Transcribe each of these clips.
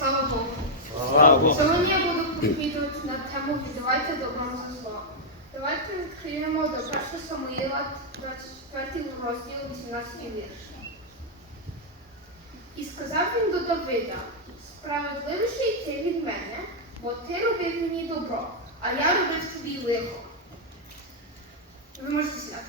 Слава Богу. Слава Богу. Сьогодні я буду проповідувати на тему віддавайте добром за зло. Давайте відкриємо до 1 Самуїла 24 розділ 18 вірш. І сказав він до Давида, справедливіше йти від мене, бо ти робив мені добро, а я робив тобі лихо. Ви можете сняти.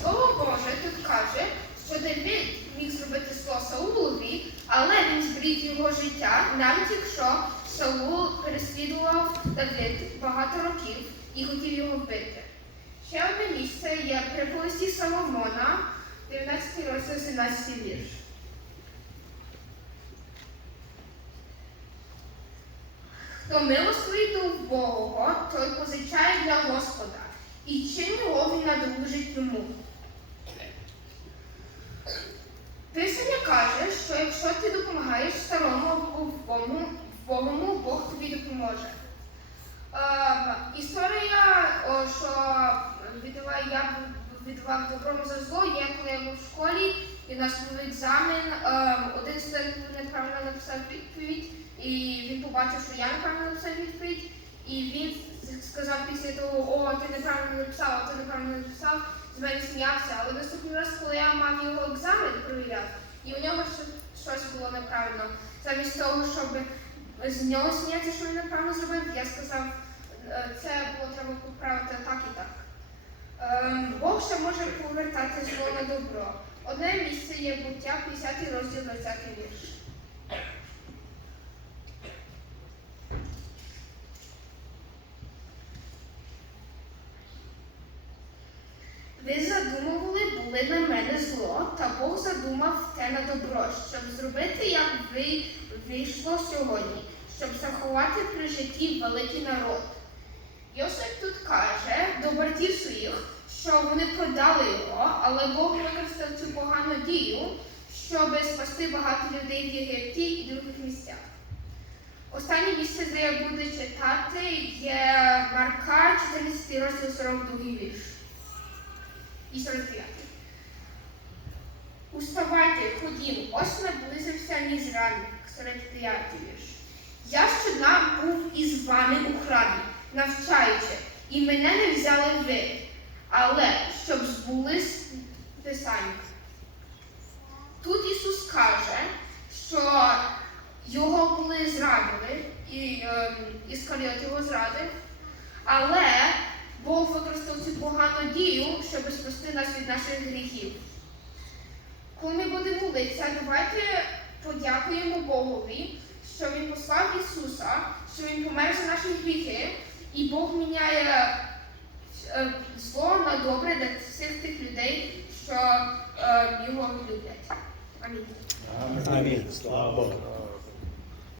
Слово Боже тут каже, що Давид міг зробити зло Саулові, але він зберіг його навіть якщо Саул переслідував Давид багато років і хотів його вбити. Ще одне місце є приповісті Соломона, 19 розділ, 17 вірш. Хто милостивий до Бога, той позичає для Господа, і чим його він надолужить йому. Писання каже, що якщо ти допомагаєш старому або вбогому, вбогому, Бог тобі допоможе. Ем, історія, о, що віддавай, я віддавав добром за зло, є коли я був в школі, і у нас був екзамен, ем, один студент неправильно написав відповідь, і він побачив, що я неправильно написав відповідь, і він сказав після того, о, ти неправильно написав, ти неправильно написав, з мене сміявся. Але наступний раз, коли я мав його екзамен перевіряти, і у нього щось було неправильно. Замість того, щоб з нього сміятися, що він неправильно зробив, я сказав, «Е, це було треба поправити так і так. Ем, Бог ще може повертати зло на добро. Одне місце є буття, 50 розділ 20 вірш. Ви задумували були на мене та Бог задумав те на добро, щоб зробити, як ви вийшло сьогодні, щоб заховати при житті великий народ. Йосип тут каже до братів своїх, що вони продали його, але Бог використав цю погану дію, щоб спасти багато людей в Єгипті і других місцях. Останнє місце, де я буду читати, є Марка 14 розділ 42 вірш. І 45. Уставайте, ходім, ось наблизився мій зранок, 45 вірш. Я щодня був із вами у храмі, навчаючи, і мене не взяли ви, але щоб збулись Писання. Тут Ісус каже, що його були зрадили, і ем, Іскаріот його зрадив, але Бог використав цю погану дію, щоб спасти нас від наших гріхів. Коли ми будемо молитися, давайте подякуємо Богові, що Він послав Ісуса, що Він помер за наші гріхи, і Бог міняє е, зло на добре для всіх тих людей, що е, його люблять. Амінь. Амінь. Слава Богу.